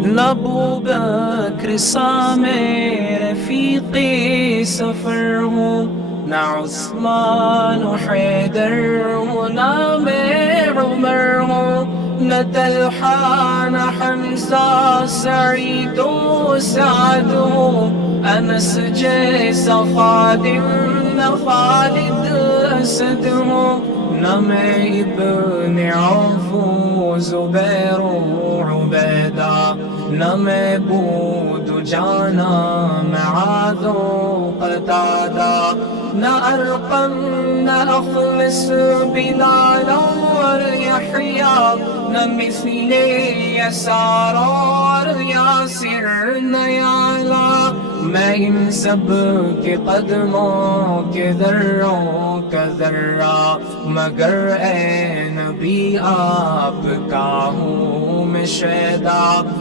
अबू बकर सामे रफीक़े सफ़र हूँ, ना उस्मान हैदर हूँ, ना मैं उमर हूँ, न तलहा न हम्ज़ा सईद व सअद हूँ, अनस जैसा खादिम न खालिद असद हूँ, न मैं इब्न औफ़ व ज़ुबैर व उबैदा, न मैं बूद जाना मुआज़ व क़तादा, न अरक़म न अख़नस बिलाल और यहया, न मिस्ले यसार और यासिर न याला। मैं इन सब के कदमों के ज़र्रों का ज़र्रा, मगर ए नबी आपका हूँ मैं शैदा।